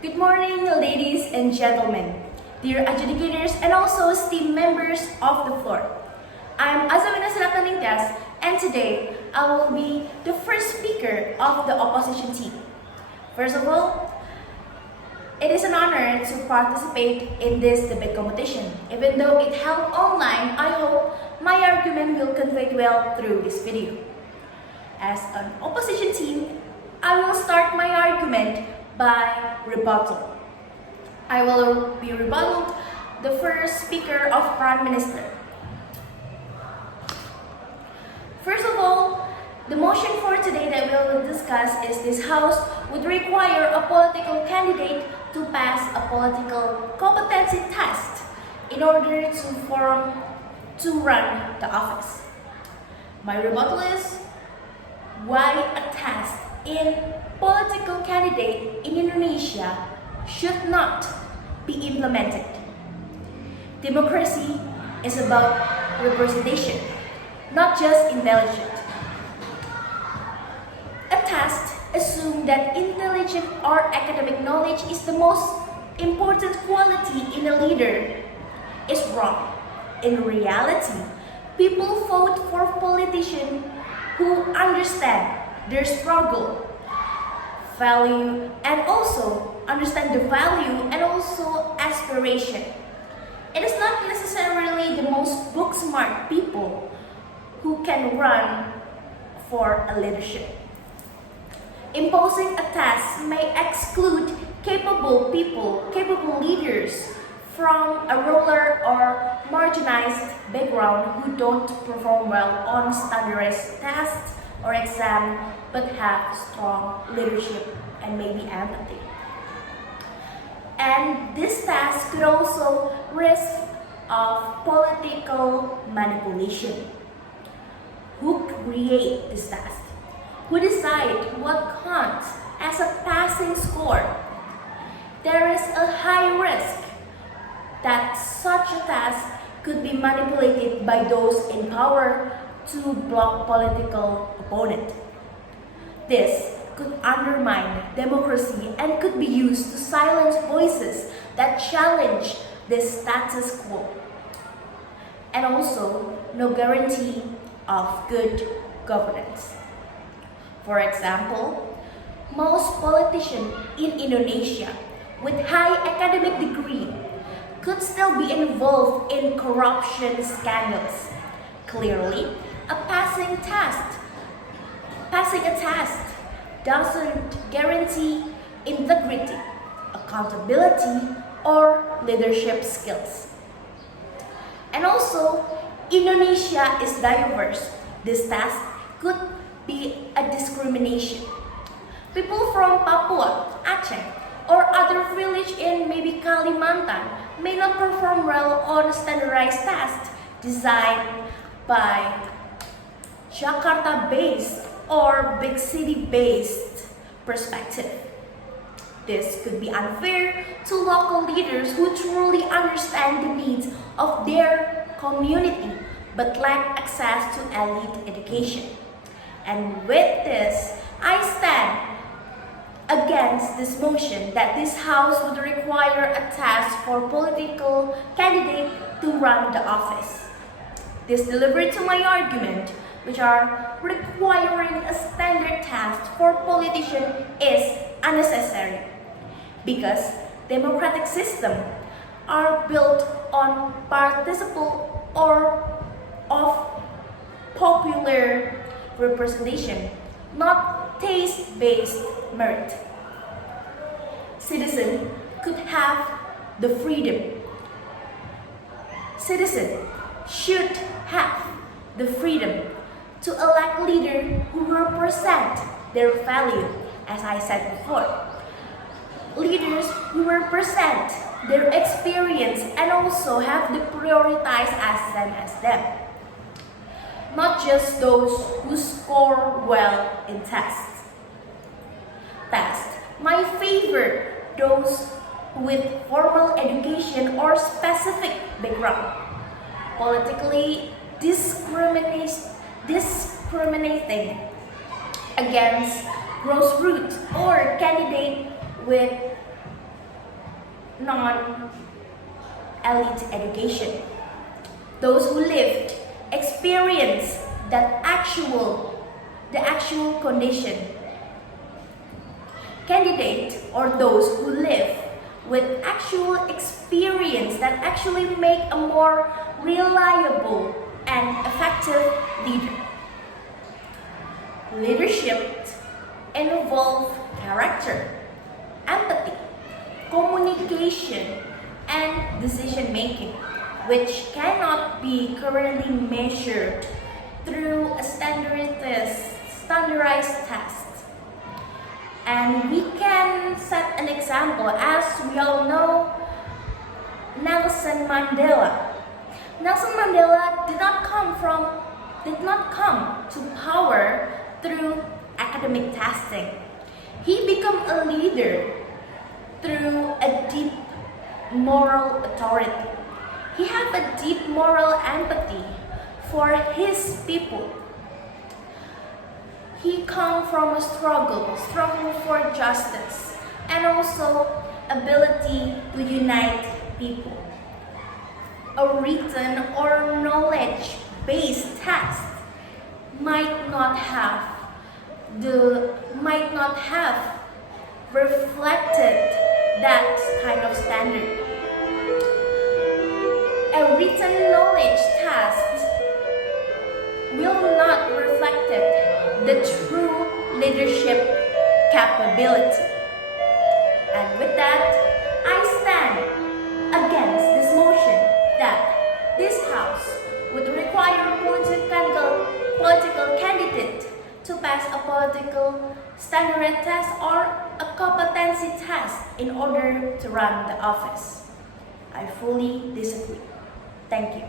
Good morning, ladies and gentlemen, dear adjudicators and also esteemed members of the floor. I'm Winasti, and today I will be the first speaker of the opposition team. First of all, it is an honor to participate in this debate competition. Even though it held online, I hope my argument will convey well through this video. As an opposition team, I will start my argument by rebuttal. I will be rebutted the first speaker of Prime Minister. First of all, the motion for today that we will discuss is this House would require a political candidate to pass a political competency test in order to run the office. My rebuttal is why a test in political candidate in Indonesia should not be implemented. Democracy is about representation, not just intelligence. A test assumes that intelligence or academic knowledge is the most important quality in a leader is wrong. In reality, people vote for politicians who understand their struggle, value, and also understand the value and also aspiration. It is not necessarily the most book smart people who can run for a leadership. Imposing a test may exclude capable people, capable leaders from a rural or marginalized background who don't perform well on standardized tests or exam but have strong leadership and maybe empathy. And this task could also risk of political manipulation. Who create this task? Who decide what counts as a passing score? There is a high risk that such a task could be manipulated by those in power to block political opponent. This could undermine democracy and could be used to silence voices that challenge the status quo. And also, no guarantee of good governance. For example, most politicians in Indonesia with high academic degree could still be involved in corruption scandals. Clearly, passing a test doesn't guarantee integrity, accountability, or leadership skills. And also, Indonesia is diverse. This test could be a discrimination. People from Papua, Aceh, or other village in maybe Kalimantan may not perform well on standardized tests designed by Jakarta-based or big city-based perspective. This could be unfair to local leaders who truly understand the needs of their community but lack access to elite education. And with this, I stand against this motion that this House would require a test for political candidate to run the office. This delivery to my argument, which are requiring a standard test for politicians, is unnecessary because democratic systems are built on participatory or of popular representation, not taste-based merit. Citizens could have the freedom. Citizens should have the freedom to elect leaders who represent their value, as I said before. Leaders who represent their experience and also have the prioritized as them. Not just those who score well in tests. My favor those with formal education or specific background. Politically discriminating against grassroots or candidate with non-elite education. Those who lived experience the actual condition. Candidate or those who live with actual experience that actually make a more reliable and effective leader. Leadership involves character, empathy, communication, and decision making, which cannot be currently measured through a standardized test. And we can set an example, as we all know, Nelson Mandela. Nelson Mandela did not come to power through academic testing. He became a leader through a deep moral authority. He had a deep moral empathy for his people. He come from a struggle for justice, and also ability to unite people. A written or knowledge-based test might not have reflected that kind of standard. A written knowledge test will not reflect the true leadership capability. And with that, I stand against this motion that this House would require a political candidate to pass a political standard test or a competency test in order to run the office. I fully disagree. Thank you.